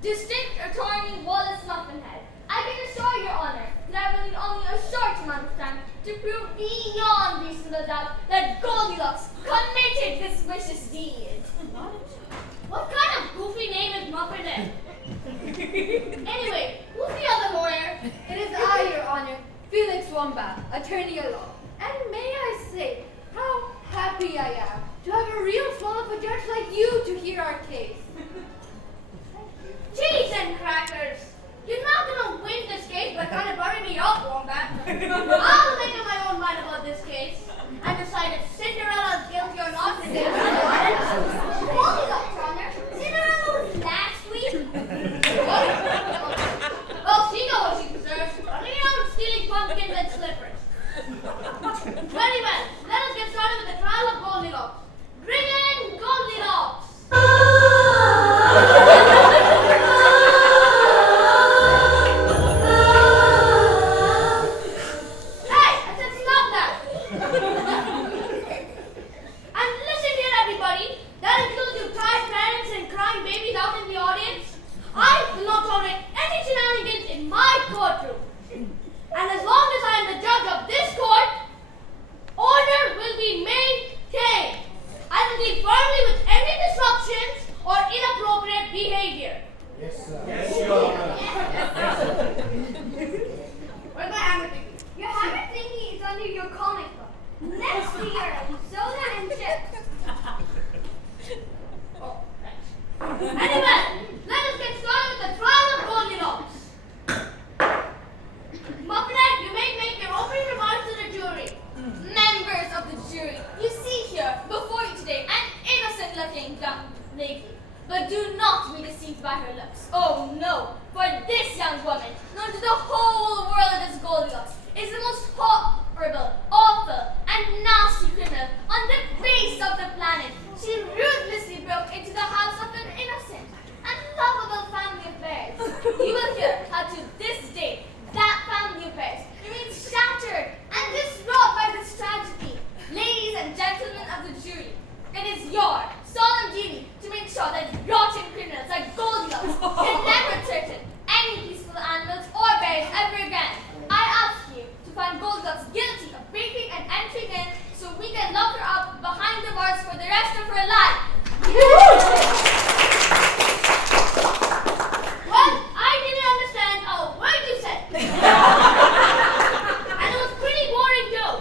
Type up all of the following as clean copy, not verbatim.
Distinct Attorney Wallace Muffinhead, I can assure Your Honor that I will need only a short amount of time to prove beyond reasonable doubt that Goldilocks committed this vicious deed. What kind of goofy name is Muffinhead? Anyway, who's the other lawyer? It is I, Your Honor, Felix Wombat, attorney at law. And may I say, how happy I am to have a real small of a judge like you to hear our case. Cheese and crackers! You're not gonna win this case by trying to bury me up, Wombat. I'll make up my own mind about this case and decide if Cinderella is guilty or not. Goldilocks, Your Honor. Cinderella was last week. Well, she knows what she deserves. Running around stealing pumpkins and slippers. Very well. Let us get started with the trial of Goldilocks. Bring in Goldilocks! And as long as I am the judge of this court, order will be maintained. I will deal firmly with any disruptions or inappropriate behavior. Yes, sir. Yes, Your Honor. Where's my hammer thingy? Your hammer thingy is under your comic book. Next to your soda and chips. Oh, thanks. Anyway, let us get started with the trial of Goldilocks. Muffinhead, you may make your opening remarks to the jury. Members of the jury, you see here before you today an innocent-looking young lady. But do not be deceived by her looks. Oh no, for this young woman, known to the whole world as Goldilocks, is the most horrible, awful, and nasty criminal on the face of the planet. She ruthlessly broke into the house of an innocent and lovable family of bears. You will hear how to this day that family of bears remains shattered and distraught by this tragedy. Ladies and gentlemen of the jury, it is your solemn duty to make sure that rotten criminals like Goldilocks can never threaten any peaceful animals or bears ever again. I ask you to find Goldilocks guilty of breaking and entering in so we can lock her up behind the bars for the rest of her life. Well, I didn't understand a word you said. And it was pretty boring too.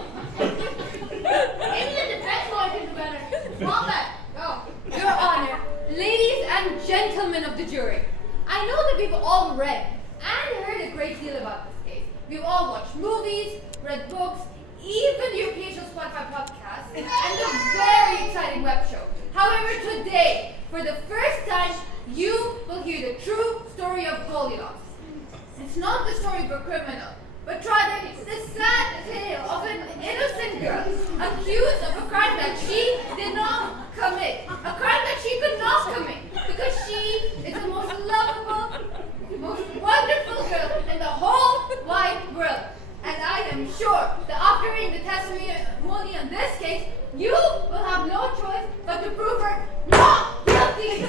Maybe the defense lawyer can do better. Wombat, go. Your Honor, ladies and gentlemen of the jury, I know that we've all read and heard a great deal about this case. We've all watched movies, read books, even the occasional Spotify podcast, and a very exciting web show. However, today, for the first time, you will hear the true story of Goldilocks. It's not the story of a criminal, but rather the sad tale of an innocent girl accused of a crime that she did not commit. A crime that she could not commit because she is the most lovable, most wonderful girl in the whole wide world. And I am sure that after reading the testimony in this case, you will have no choice but to prove her not guilty.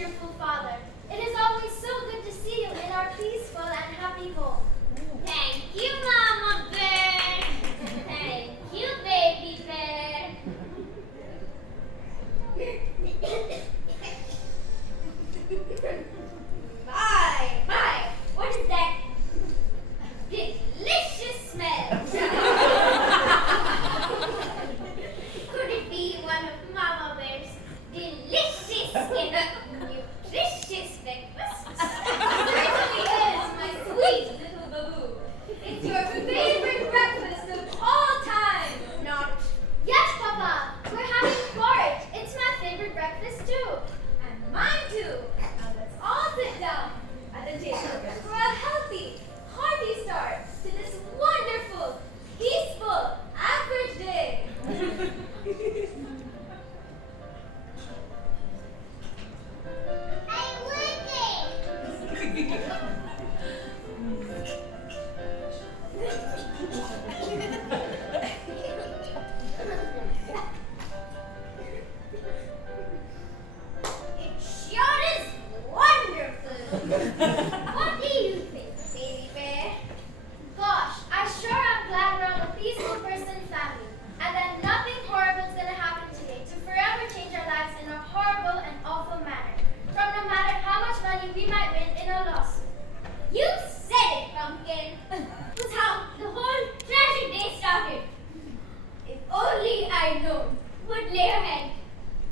cheerful father. It is always so good to see you in our peaceful and happy home. Thank you, Mama Bear. Thank you, Baby Bear. My, what is that delicious smell? Could it be one of Mama Bear's delicious and nutritious breakfasts? Certainly is, my sweet little baboo. It's your favorite breakfast of all time. Not. Yes, Papa. We're having porridge. It's my favorite breakfast too. And mine too. Now let's all sit down at the table for a healthy, hearty start to this wonderful, peaceful, average day. I'm looking. It sure is wonderful. What do you think, Baby Bear? Gosh, I sure am glad we're on a peaceful person family, and that nothing horrible is gonna happen today to forever change our lives in a horrible and awful manner, from no matter how much money we might win in a lawsuit. You said it, Pumpkin. Was how the whole tragic day started. If only I known would lay ahead.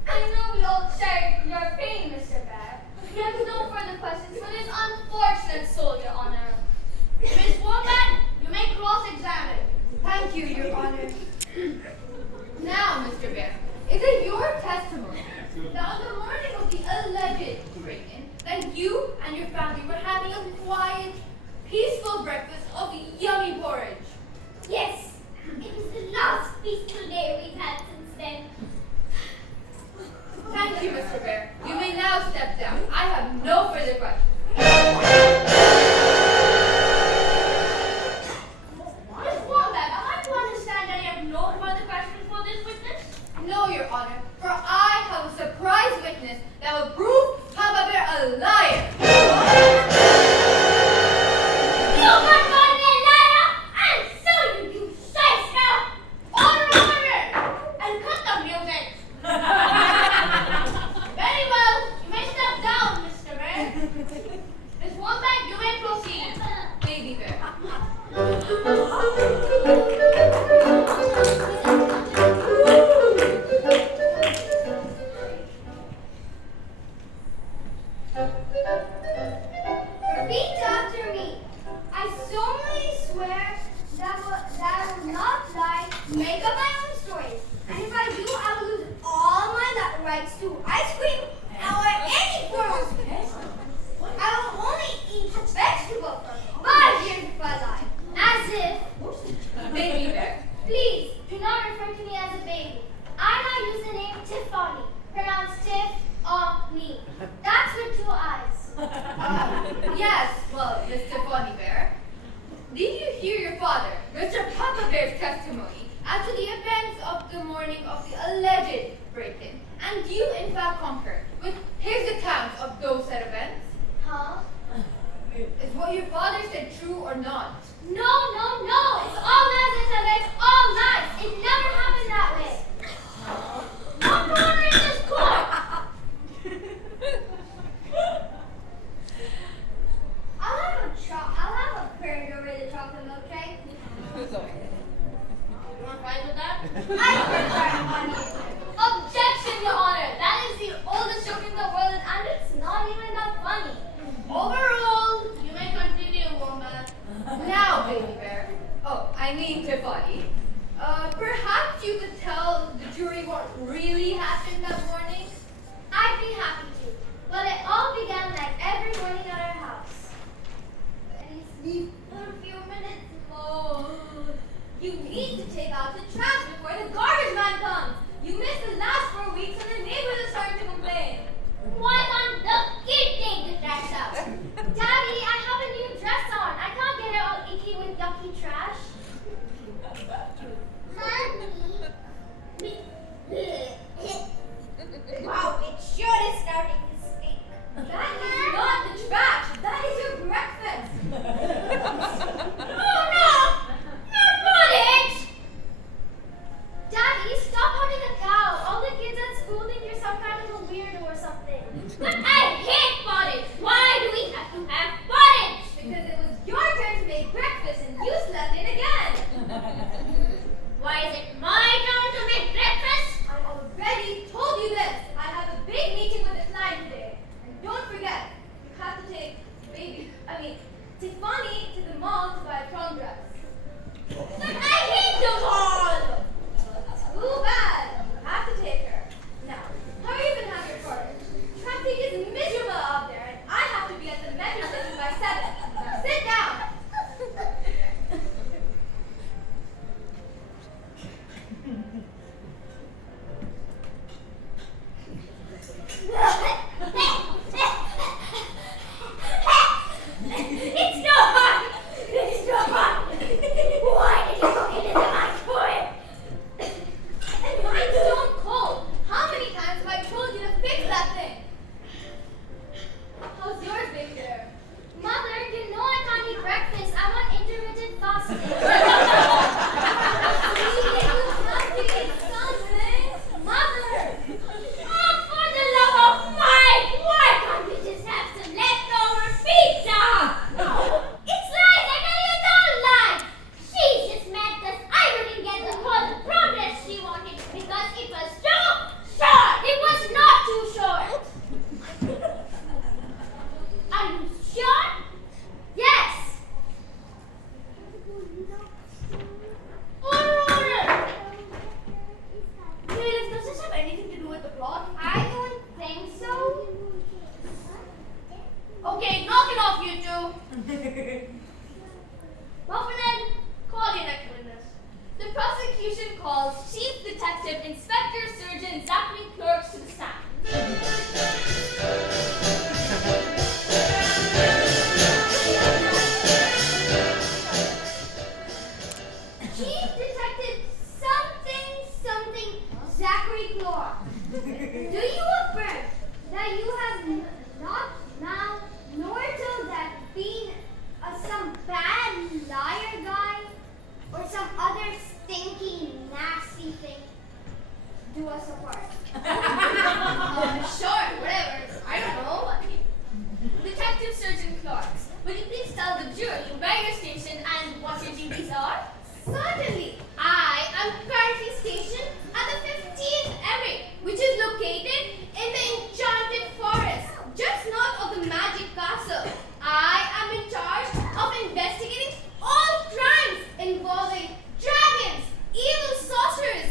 I know we all share your pain, Mr. Bear. We have no further questions for this unfortunate soul, Your Honor. Miss Wombat, you may cross-examine. Thank you, Your Honor. Now, Mr. Bear, is it your testimony that on the morning of the alleged break-in, that you and your family were having a quiet, peaceful breakfast of yummy porridge? Yes, it was the last peaceful day we've had since then. Thank you, Mr. Bear. You may now step down. I have no further questions. Miss Wombat, am I to understand that you have no further questions for this witness? No, Your Honor, for I have a surprise witness that will prove Papa Bear a liar. You can call me a liar, and so you do, shyster! Order! And cut the music! Very well, you may step down, Mr. Bear. Miss Wombat, you may proceed. Baby Bear. Repeat after me. I solemnly swear that I will not lie, make up my own stories. And if I do, I will lose all my rights to ice cream or any form of food. I will only eat vegetables for 5 years if I lie. As if. Baby Bear. Please, do not refer to me as a baby. I now use the name Tiffany, pronounced Tiff-o-me. That's with 2 eyes. Yes, well, Buffeted, call your next witness. The prosecution calls Chief Detective Inspector Surgeon Zachary Clerks to the stand. Chief Detective something Zachary Clark. Do you affirm that you have not now nor till that been some bad liar guy or some other stinky nasty thing do us apart? Sure, whatever. I don't know. Detective Surgeon Clarks, will you please tell the jury where you're stationed and what your duties are? Certainly. I am currently stationed at the 15th Emery, which is located in the Enchanted Forest, just north of the Magic Castle. I am in charge of investigating all crimes involving dragons, evil sorcerers,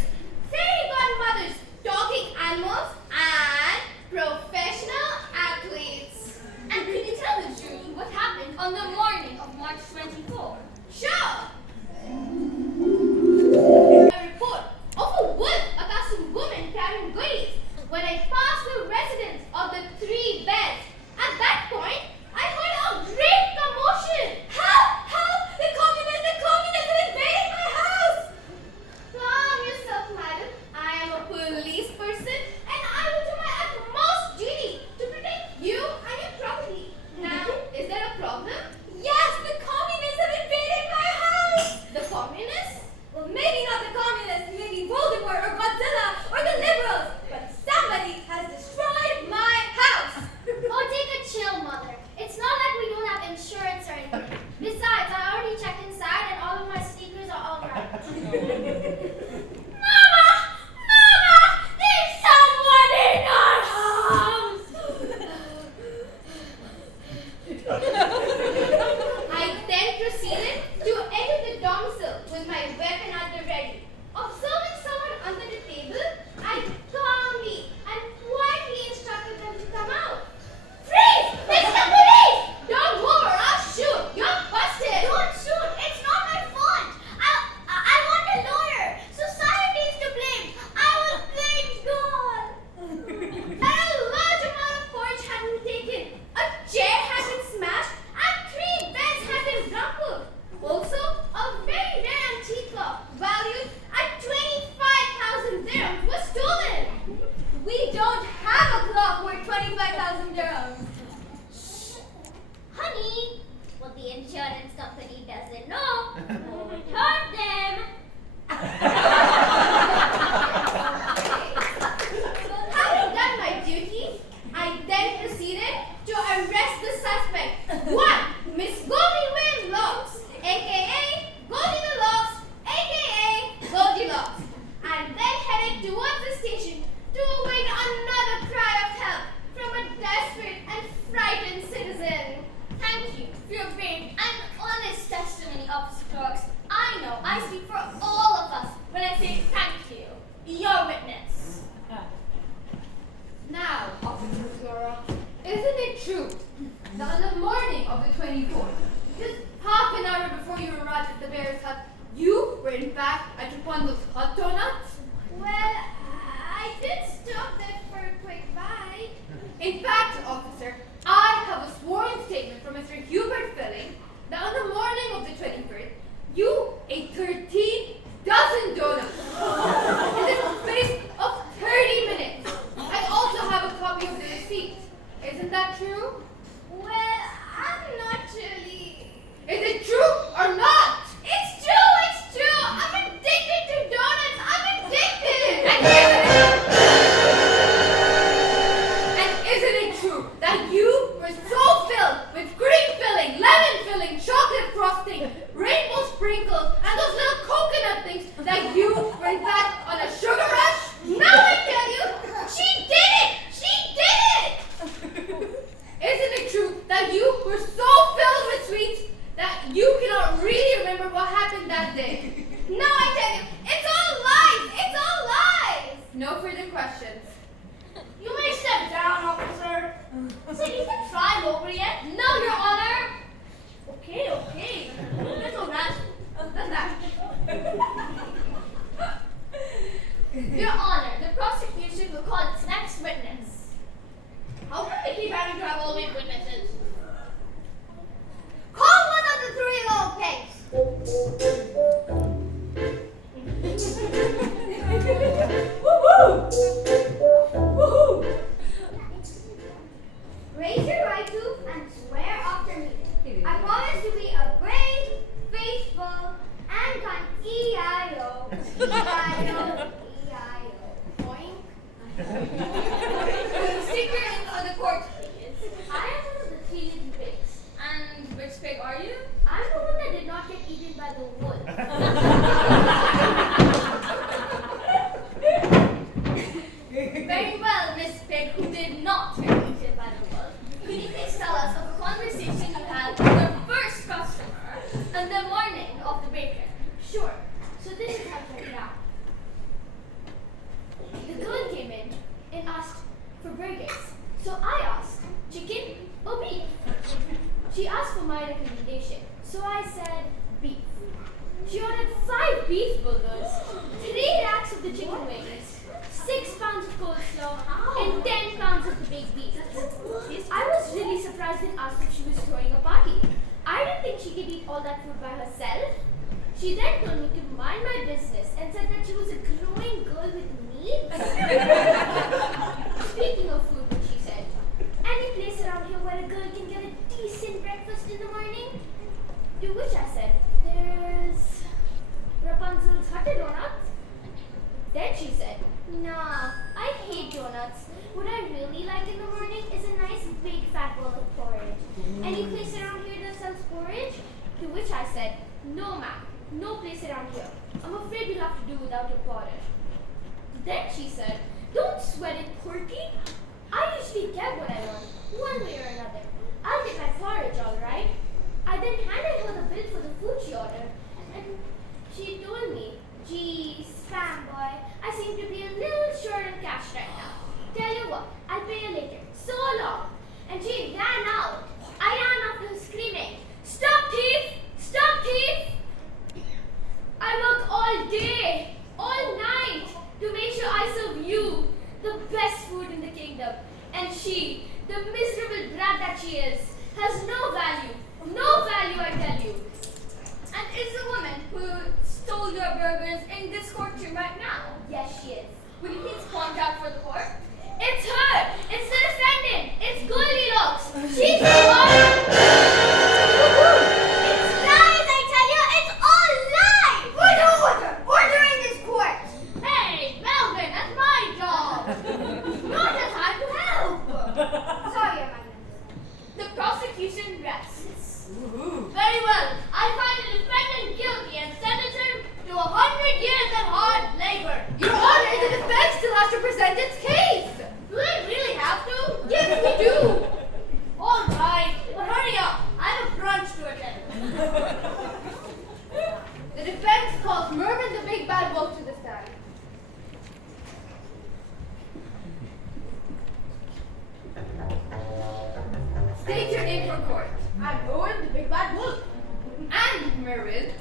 fairy godmothers, talking animals, and professional athletes. And could you tell the jury what happened on the morning of March 24? Sure. A report of a wolf-accustomed woman carrying goodies when I passed the residence of the 3 beds. At that point, I heard a great commotion. Help! Help! The communists have invaded my house! Calm yourself, madam. I am a police person and I will do my utmost duty to protect you and your property. Now, is there a problem? Yes, the communists have invaded my house! The communists? Well, maybe not the communists, maybe Voldemort or Godzilla or the liberals, but somebody has destroyed my house! Oh, take a chill, Mother. It's not like we don't have insurance or anything. Besides, I already checked inside and all of my sneakers are all right. Mama! Mama! There's someone in our house! I then proceeded to enter the domicile with my weapon at the ready. Observing someone under the table, I calmly and quietly instructed them to come out. Freeze! This is the police! Don't move or I'll shoot! You're busted! Don't shoot! It's not my fault! I want a lawyer! Society's to blame! I will thank God! And a large amount of porridge had been taken. A chair had been smashed and 3 beds had been rumpled. Also, a very rare antique clock valued at 25,000 dirhams was stolen. We don't have a clock worth 25,000 dirhams. Shh. Honey, what the insurance company doesn't know won't hurt them. Having done my duty, I then proceeded to arrest the suspect. 1. Miss Goldilocks, aka Goldilocks, aka Goldilocks, and then headed towards the station to await another cry of help from a desperate and frightened citizen. Thank you for your brave and honest testimony, Officer Clarks. I know I speak for all of us when I say thank you. Your witness. Now, Officer Flora, isn't it true that on the morning of the 24th, just half an hour before you arrived at the bear's hut, you were in fact at Rapunzel's hot donuts? Well, I did stop there for a quick bite. In fact, officer, I have a sworn statement from Mr. Hubert Filling that on the morning of the 21st, you ate 13 dozen donuts in the space of 30 minutes. I also have a copy of the receipt. Isn't that true? Well, I'm not really... Is it true or not? It's true, it's true! I'm addicted to donuts! I'm addicted! And isn't it true that you were so filled with cream filling, lemon filling, chocolate frosting, rainbow sprinkles, and those little coconut things that you were in fact on a sugar rush? Now I tell you, she did it! She did it! Isn't it true that you were so filled with sweets that you cannot really remember what happened that day? Now I tell you, it's all lies! It's all lies! No further questions. You may step down, officer. So is the trial over yet? No, Your Honor. Your Honor, the prosecution will call its next witness. How come they keep having to have all these witnesses? Call one of the three little pigs. Raise your right tooth and swear after me. I promise to be a brave, faithful, and kind E-I-O. E-I-O. E-I-O. Boing. Stick your name for the court, please. I am one of the three little pigs. And which pig are you? I'm the one that did not get eaten by the wolf. Very well, Miss Pig, who did not get eaten by the wolf. Could you please tell us of a conversation you had with the first customer on the morning of the bacon? Sure. So this is how it went down. The girl came in and asked for burgers. So I asked, chicken or beef? She asked for my recommendation. So I said, beef. She ordered 5 beef burgers, 3 racks of the chicken wings, 6 pounds of coleslaw, and 10 pounds of the baked beans. I was really surprised and asked if she was throwing a party. I didn't think she could eat all that food by herself. She then told me to mind my business and said that she was a growing girl with needs. Speaking of food, she said, any place around here where a girl can get a decent breakfast in the morning? To which I said, there's Rapunzel's Hutter Donuts. Then she said, nah, I hate donuts. What I really like in the morning is a nice big fat bowl of porridge. Any place around here that sells porridge? To which I said, no ma'am, no place around here. I'm afraid you'll have to do without your porridge. Then she said, don't sweat it, Porky. I usually get what I want, one way or another. I'll get my porridge, all right. I then handed her the bill for the food she ordered, and she told me, gee, spam boy, I seem to be a little short on cash right now. Tell you what, I'll pay you later. So long. And she ran out. I ran after her screaming, stop thief! Stop thief! I work all day, all night, to make sure I serve you the best food in the kingdom. And she, the miserable brat that she is, has no value. No value, I tell you. And is the woman who stole your burgers in this courtroom right now? Yes, she is. Will you please point out for the court? It's her! It's the defendant! It's Goldilocks! She's the one! It's lies, I tell you! It's all lies! Order! Order in this court! Hey, Melvin, that's my job! You're just hired to help! Sorry, Your Majesty. The prosecution rests. Very well. I find the defendant guilty and sentence him to 100 years of hard labor. Your Honor, the defense still has to present its case. Do they really have to? Yes, we do. All right, but hurry up. I have a brunch to attend. The defense calls Mervyn the Big Bad Wolf to the stand. State your name for court. I'm Owen, the big bad wolf. And Mervyn,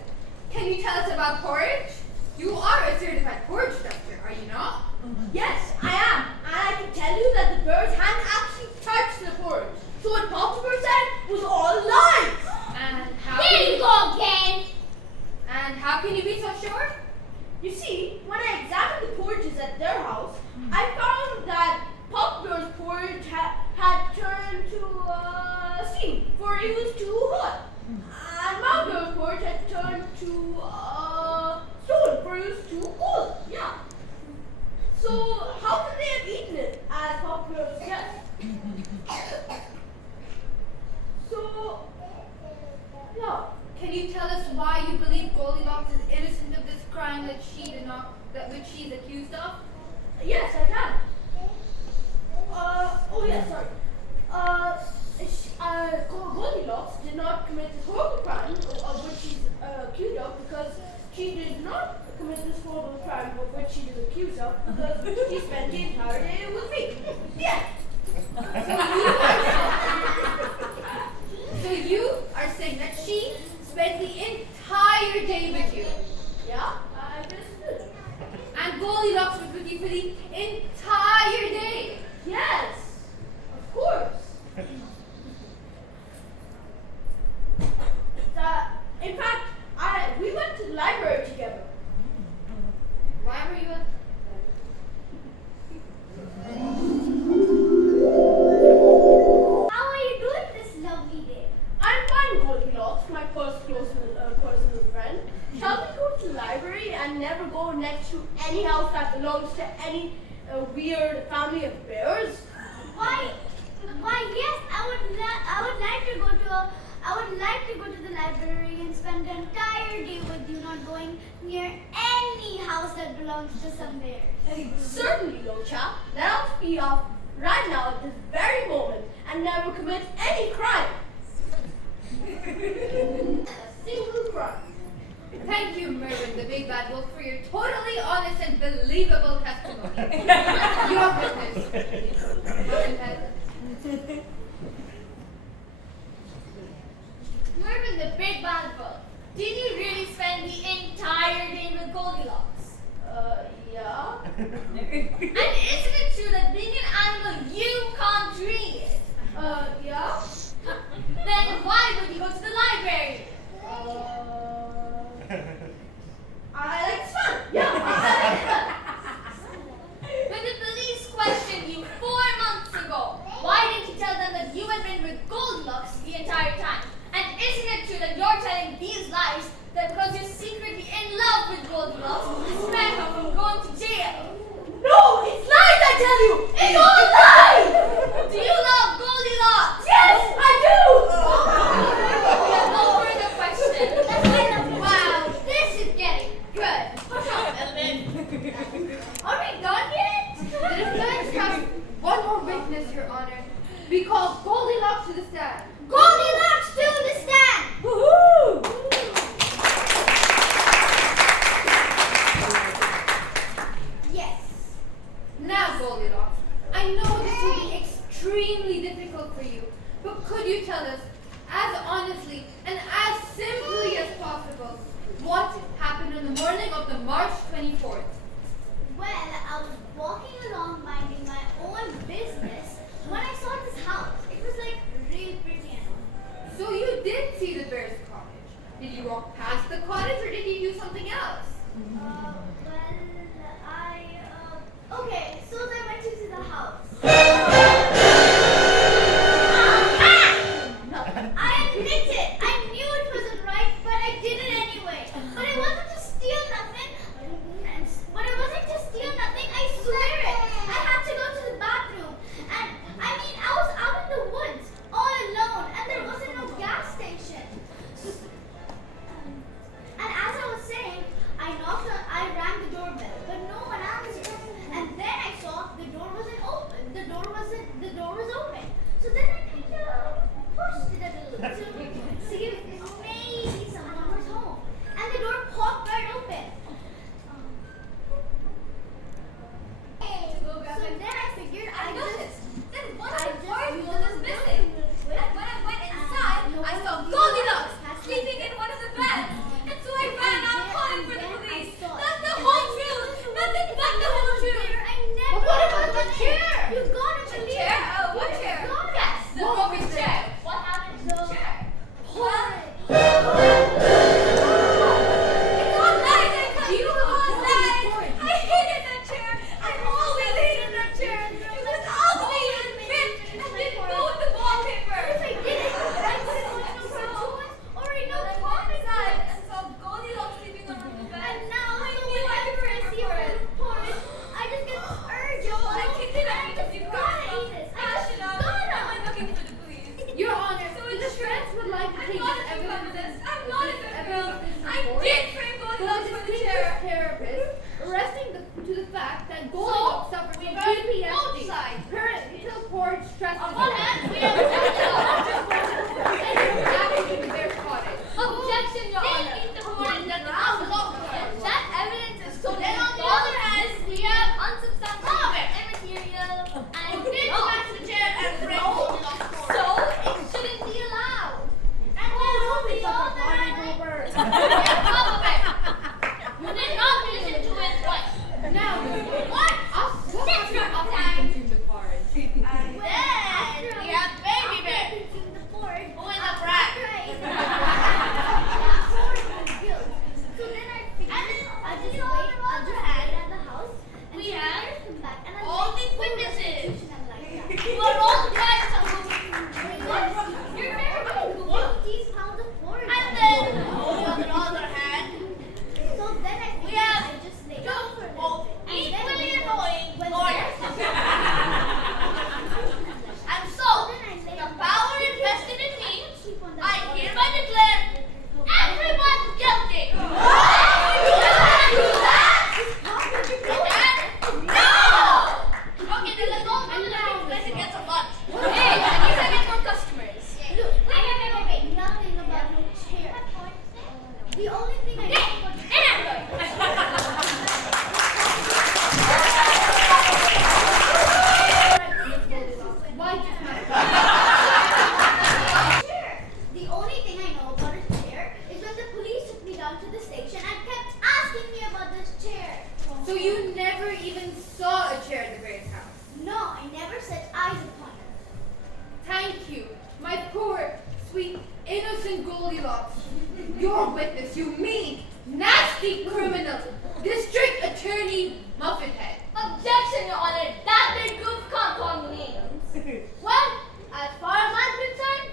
can you tell us about porridge? You are a certified porridge doctor, are you not? Yes, I am. And I can tell you that the birds hadn't actually touched the porridge. So what Popsicle said was all lies. And how? Here you go again! And how can you be so sure? You see, when I examined the porridges at their house, I found that Poplar's porridge had turned to steam, for it was too hot. And Mountaineer's porridge had turned to stone, for it was too cold. Yeah. So how could they have eaten it, as Poplar said? So, yeah. Can you tell us why you believe Goldilocks is innocent of this crime which she is accused of? Yes, I can. Oh yes, sorry. Goldilocks did not commit this horrible crime of which she's accused of because she did not commit this horrible crime of which she is accused of because she spent the entire day with me. Yeah. So you are saying that she spent the entire day with you, Yeah, I just did. and Goldilocks that belongs to some bears. Certainly, no chap. Let us be off right now at this very moment and never commit any crime. A single crime. Thank you, Mervyn, the big bad wolf, for your totally honest and believable testimony. Your witness. Mervyn has- Mervyn the big bad wolf, did you really spend the entire day with Goldilocks? Yeah. And isn't it true that being an animal you can't read? Yeah. Then why would you go to the library? I like fun. Yeah, I like fun. When the police questioned you 4 months ago, why didn't you tell them that you had been with Goldilocks the entire time? And isn't it true that you're telling these lies that because you're secretly in love with Goldilocks, you spare her from going to jail? No, it's lies, I tell you. It's all lies. Do you love Goldilocks? Yes, I do. We have no further questions. Wow, this is getting good. Hush up, Melvin. Are we done yet? The defense has one more witness, Your Honor. We call Goldilocks to the stand. Goldilocks to the stand! Woohoo! Yes. Now, Goldilocks, I know this will be extremely difficult for you, but could you tell us, as honestly and as simply as possible, what happened on the morning of the March 24th? Well, I was walking along minding my own business when I saw this house. It was like real pretty and all. So you did see the bear's cottage. Did you walk past the cottage or did you do something else? Okay, so then I went to see the house. I admit it. I knew it wasn't right, but I did it anyway. But it wasn't to steal nothing. But it wasn't to steal nothing. I swear it. sweet, innocent Goldilocks. Your witness, you mean, nasty criminal, District Attorney Muffinhead. Objection, Your Honor. That big goof can't call me names. Well, as far as I'm concerned,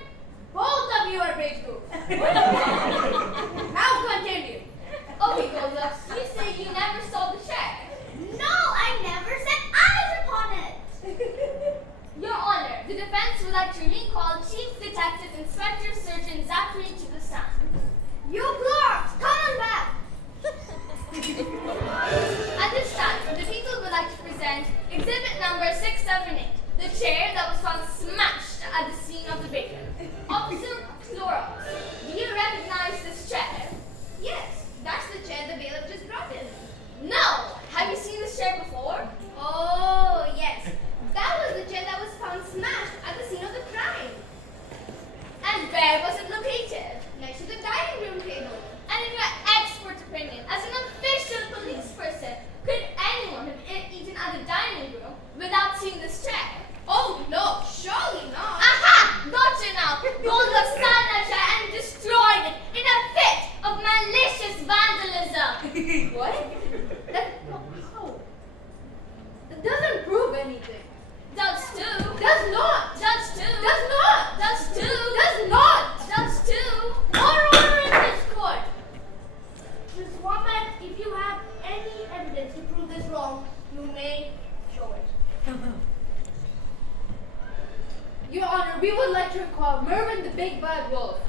both of you are big goofs. Now continue. Okay, Goldilocks, you say you never saw the chair. No, I never set eyes upon it. Your Honor, the defense would like to recall Chief Detective Inspector Surgeon Zachary to the stand. You clerks, come on back. At this time, the people would like to present exhibit number 678, the chair that was found smashed at the scene of the break-in. Officer Clorox, do you recognize this chair? Yes, that's the chair the bailiff just brought in. No! Have you seen this chair before? Oh, yes. That was the chair that was found smashed at the scene of the crime. And where was it located? Next to the dining room table. And in your expert opinion, as an official police person, could anyone have eaten at the dining room without seeing this chair? Oh, no, surely not. Aha! Gotcha now! Goldilocks sat in that chair and destroyed it in a fit of malicious vandalism. What? How? That doesn't prove anything. Does too. Does not. Does too. Does not. Does too. Does not. Does too. Order in this court. Ms. Wombat, if you have any evidence to prove this wrong, you may show it. Your Honor, we would like to recall Mervyn the Big Bad Wolf.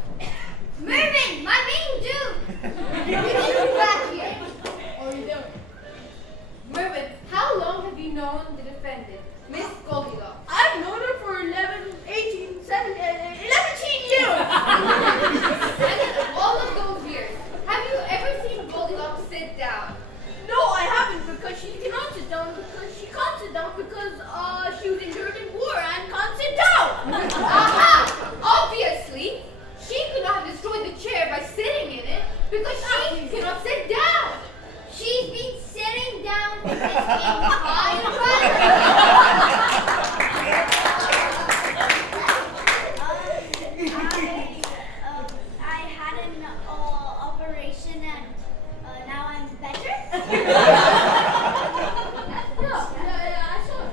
Mervyn, my main dude. You need to be back here. Or you don't. Mervyn, how long have you known the defendant, Miss Goldilocks? I've known her for 11, 18, 17 years. And in all of those years, have you ever seen Goldilocks sit down? No, I haven't because she cannot sit down because she was injured in war and can't sit down. Aha! Obviously, she could not have destroyed the chair by sitting in it because she cannot sit down. She's been sitting down this entire time. I had an operation and now I'm better. I saw it.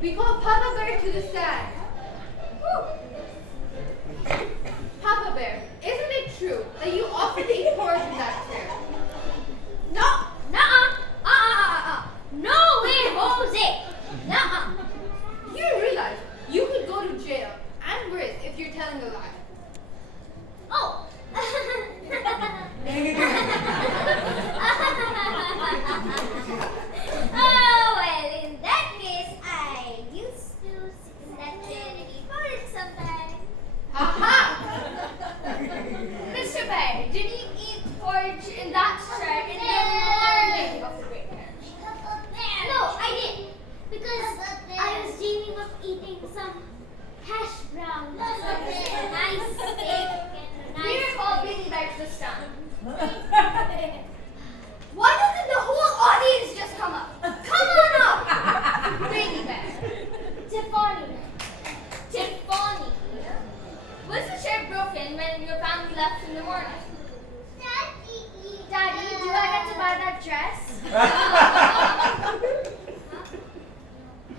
We call Papa Bear to the stand. Papa Bear, isn't it true that you offered to eat porridge in that chair? No, nuh-uh. No way, Jose. Nuh-uh. You realize you could go to jail and risk if you're telling a lie. Oh. Oh, well, in that case, I used to sit in that chair and eat porridge sometimes. Aha! Mr. Bear, did you eat porridge in that chair in the morning of the break-in? No, I didn't. Because I was dreaming of eating some hash browns, some nice steak and We nice... recall Baby Bear to the stand. Why doesn't the whole audience just come up? Come on up! Baby Bear. Tiffany. Tiffany. Was the chair broken when your family left in the morning? Daddy, do I get to buy that dress?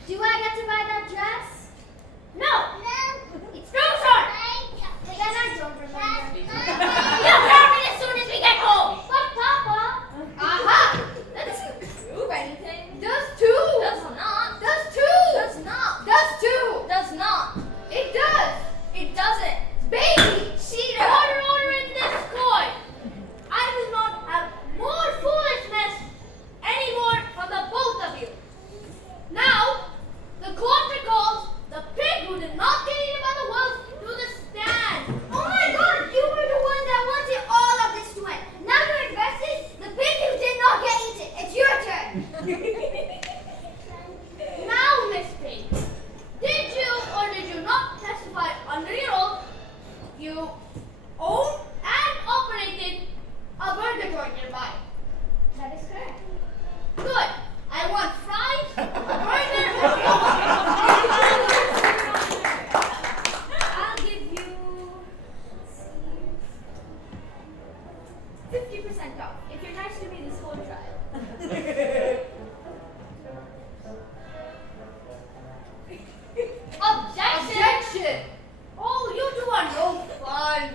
Do I get to buy that dress? No! It's no short! Then I don't remember. You'll grab it as soon as we get home! But Papa! Aha! That doesn't prove anything. Does too! Does not. Does too! Does not. Does too! Does not. It does! It doesn't. Baby! Cheater. Order in this court. I will not have more foolishness anymore from the both of you. Now, the court recalls the pig who did not get eaten by the wolf to the stand. Oh my god, you were the one that wanted all of this to end. Now you're invested. The pig who did not get eaten. It's your turn. Now, Miss Pig, did you or did you not testify under your oath? You own join nearby. That is correct. Good. I want fries, burger, I'll give you 50% off if you're nice to me this whole trial. Objection! Oh, you two are no fun.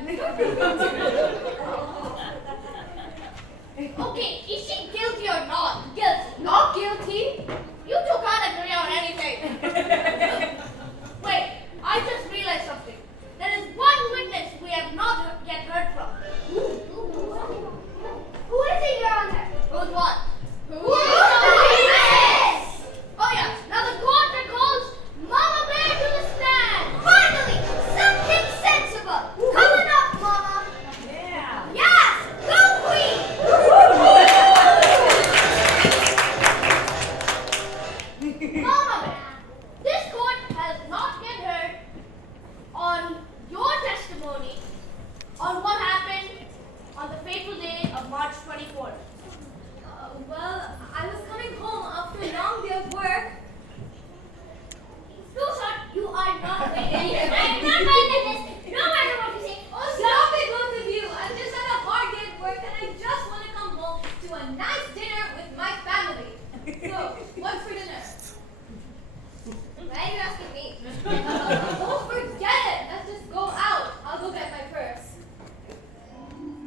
Okay, is she guilty or not? Guilty. Not guilty. You two can't agree on anything. Wait, I just realized something. There is one witness we have not yet heard from. Who is it, Your Honor? Who's what? Who is the witness? Oh yeah, now the court recalls Mama Bear to the stand. Finally, something sensible. Coming up, Mama. Yeah. Yes, go Queen. Mama Bear, this court has not yet heard on your testimony on what happened on the fateful day of March 24th.